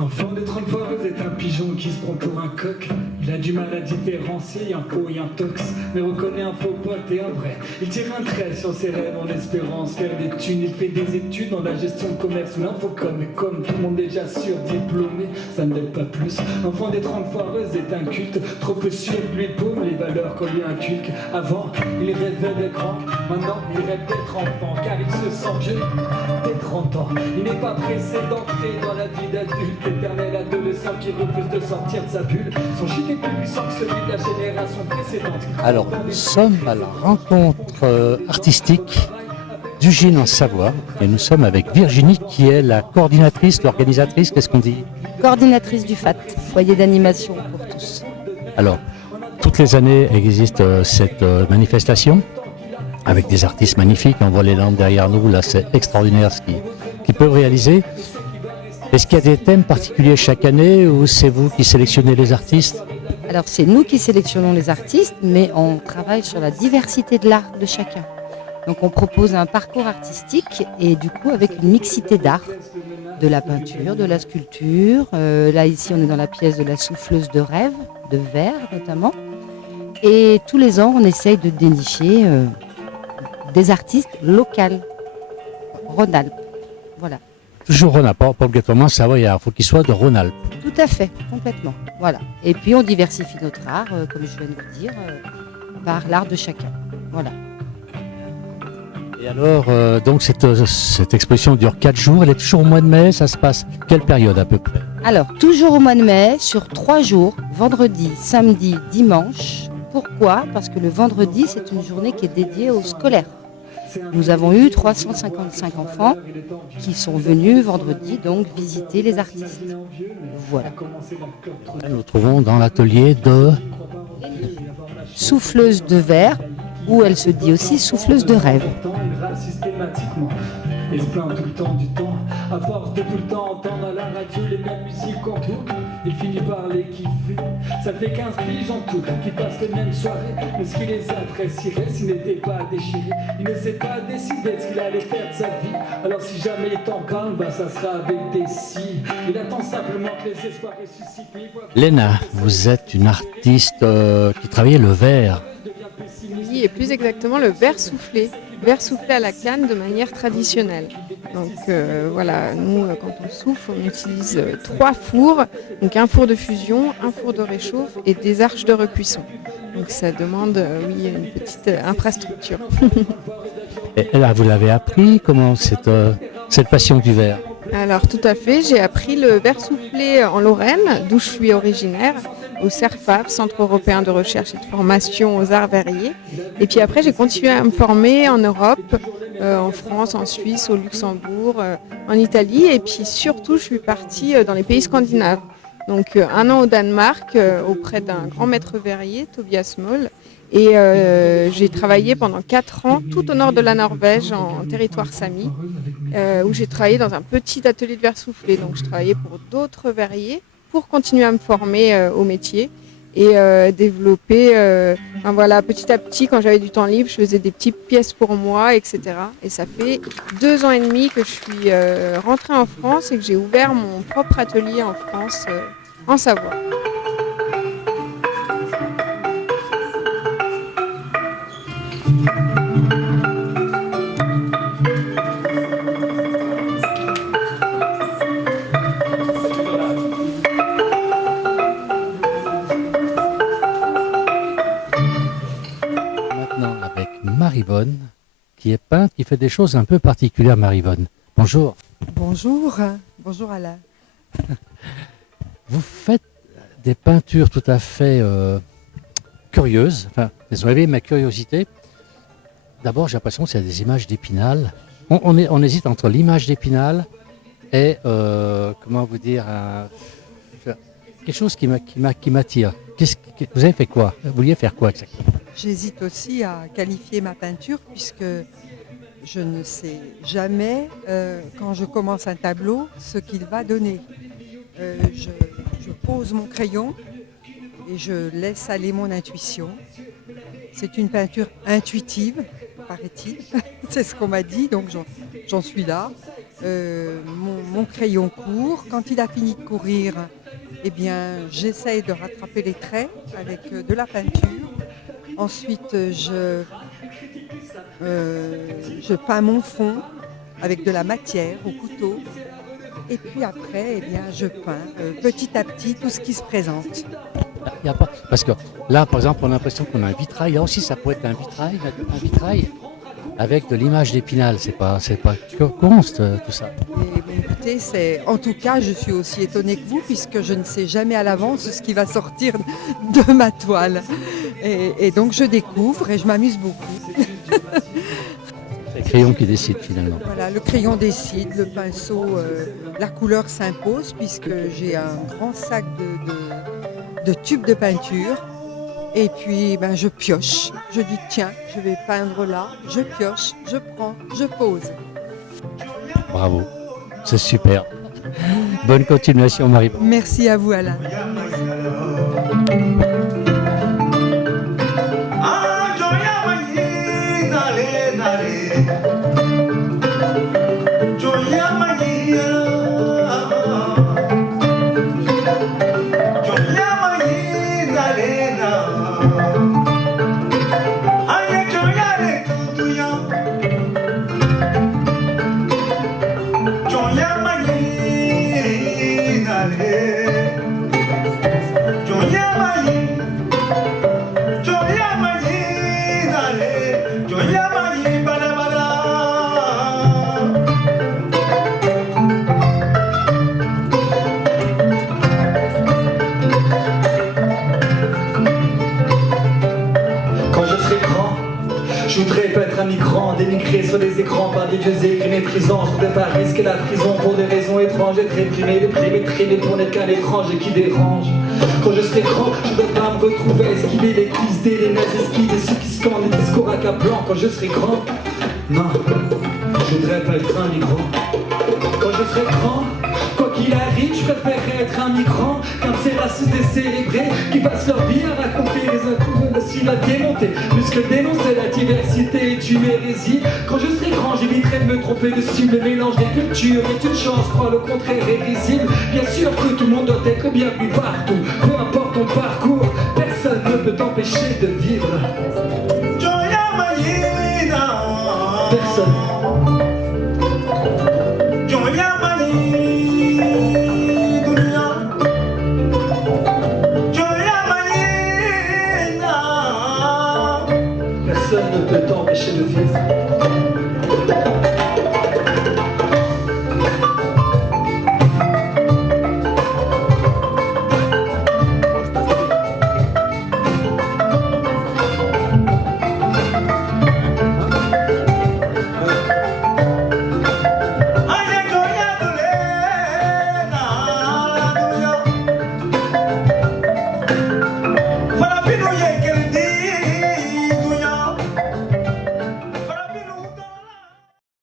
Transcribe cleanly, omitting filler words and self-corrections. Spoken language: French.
Enfant de 30 fois, vous êtes un pigeon qui se prend pour un coq. Il a du mal à différencier un faux et un tox, mais reconnaît un faux pote et un vrai. Il tire un trait sur ses rêves en espérant se faire des thunes. Il fait des études dans la gestion de commerce ou l'infocom. Et comme tout le monde déjà surdiplômé, ça ne l'aide pas plus. Enfant des 30 foireuses est un culte, trop peu sûr de lui paume les valeurs qu'on lui inculque. Avant, il rêvait d'être grand, maintenant il rêve d'être enfant, car il se sent vieux dès 30 ans. Il n'est pas pressé d'entrer dans la vie d'adulte. Éternel adolescent qui refuse de sortir de sa bulle. Son chic est plus puissant que celui de la génération précédente. Alors, nous sommes à la rencontre artistique d'Ugine en Savoie et nous sommes avec Virginie qui est la coordinatrice, l'organisatrice, qu'est-ce qu'on dit? Coordinatrice du FAT, foyer d'animation pour tous. Alors, toutes les années existe cette manifestation avec des artistes magnifiques. On voit les lampes derrière nous, là c'est extraordinaire ce qu'ils peuvent réaliser. Est-ce qu'il y a des thèmes particuliers chaque année ou c'est vous qui sélectionnez les artistes? Alors c'est nous qui sélectionnons les artistes, mais on travaille sur la diversité de l'art de chacun. Donc on propose un parcours artistique et du coup avec une mixité d'art, de la peinture, de la sculpture. Là ici on est dans la pièce de la souffleuse de rêve, de verre notamment. Et tous les ans on essaye de dénicher des artistes locaux, Rhône-Alpes. Voilà. Toujours Rhône-Alpes, pas obligatoirement savoyard, il faut qu'il soit de Rhône-Alpes. Tout à fait, complètement. Voilà. Et puis on diversifie notre art, comme je viens de vous dire, par l'art de chacun. Voilà. Et alors, donc cette exposition dure 4 jours, elle est toujours au mois de mai, ça se passe quelle période à peu près? Alors, toujours au mois de mai, sur 3 jours, vendredi, samedi, dimanche. Pourquoi? Parce que le vendredi, c'est une journée qui est dédiée aux scolaires. Nous avons eu 355 enfants qui sont venus vendredi donc visiter les artistes. Voilà. Nous nous trouvons dans l'atelier de Souffleuse de verre, ou elle se dit aussi souffleuse de rêve. Il se plaint tout le temps du temps, à force de tout le temps entendre à la radio les mêmes musiques qu'on tourne, il finit par les kiffer. Ça fait 15 piges en tout, qui passent les mêmes soirées, mais ce qui les apprécierait s'il n'était pas déchiré. Il ne sait pas décider de ce qu'il allait faire de sa vie, alors si jamais il t'en parle, bah ça sera avec des si. Il attend simplement que les espoirs ressuscitent. Léna, vous êtes une artiste qui travaillait le verre. Oui, et plus exactement le verre soufflé à la canne de manière traditionnelle. Donc voilà, nous quand on souffle, on utilise 3 fours, donc un four de fusion, un four de réchauffe et des arches de recuisson. Donc ça demande oui, une petite infrastructure. Et là, vous l'avez appris, comment cette passion du verre? Alors tout à fait, j'ai appris le verre soufflé en Lorraine, d'où je suis originaire, au CERFAV, Centre européen de recherche et de formation aux arts verriers. Et puis après, j'ai continué à me former en Europe, en France, en Suisse, au Luxembourg, en Italie. Et puis surtout, je suis partie dans les pays scandinaves. Donc 1 an au Danemark, auprès d'un grand maître verrier, Tobias Moll. Et j'ai travaillé pendant 4 ans tout au nord de la Norvège, en territoire sami, où j'ai travaillé dans un petit atelier de verre soufflé. Donc je travaillais pour d'autres verriers pour continuer à me former au métier et développer, voilà, petit à petit, quand j'avais du temps libre, je faisais des petites pièces pour moi, etc. Et ça fait 2 ans et demi que je suis rentrée en France et que j'ai ouvert mon propre atelier en France, en Savoie. Maryvonne, qui est peintre, qui fait des choses un peu particulières, Maryvonne. Bonjour. Bonjour, bonjour Alain. Vous faites des peintures tout à fait curieuses, enfin, elles ont éveillé ma curiosité. D'abord, j'ai l'impression que c'est des images d'Épinal. On hésite entre l'image d'Épinal et, comment vous dire, quelque chose qui m'attire. Vous avez fait quoi? Vous vouliez faire quoi exactement? J'hésite aussi à qualifier ma peinture puisque je ne sais jamais, quand je commence un tableau, ce qu'il va donner. Je pose mon crayon et je laisse aller mon intuition. C'est une peinture intuitive, paraît-il. C'est ce qu'on m'a dit, donc j'en suis là. mon crayon court. Quand il a fini de courir, eh bien, j'essaye de rattraper les traits avec de la peinture. Ensuite, je peins mon fond avec de la matière au couteau. Et puis après, eh bien, je peins petit à petit tout ce qui se présente. Il y a pas... Parce que là, par exemple, on a l'impression qu'on a un vitrail. Là aussi, ça pourrait être un vitrail avec de l'image d'Épinal. C'est pas conste, tout ça. Et, écoutez, en tout cas, je suis aussi étonnée que vous, puisque je ne sais jamais à l'avance ce qui va sortir de ma toile. Et donc, je découvre et je m'amuse beaucoup. C'est le crayon qui décide finalement. Voilà, le crayon décide, le pinceau, la couleur s'impose, puisque j'ai un grand sac de tubes de peinture. Et puis, je pioche. Je dis, tiens, je vais peindre là. Je pioche, je prends, je pose. Bravo, c'est super. Bonne continuation, Marie. Merci à vous, Alain. Je voudrais pas être un migrant, dénigré sur les écrans par des vieux écrits méprisants. Je voudrais pas risquer la prison pour des raisons étranges, être réprimé, déprimé, trimé pour n'être qu'un étranger qui dérange. Quand je serai grand, je ne voudrais pas me retrouver, esquiver les clics, les nazis, esquiver ceux qui scandent les discours à cap blanc. Quand je serai grand, non, je voudrais pas être un migrant. Quand je serai grand, quoi qu'il arrive, je préférerais être un migrant qu'un de ces racistes décérébrés qui passent leur vie à raconter les incompréhensibles à démonter. Plus que dénoncer la diversité est une hérésie. Quand je serai grand, j'éviterai de me tromper de cible. Le mélange des cultures est une chance, croire le contraire est risible. Bien sûr que tout le monde doit être bienvenu partout. Peu importe ton parcours, personne ne peut t'empêcher de vivre.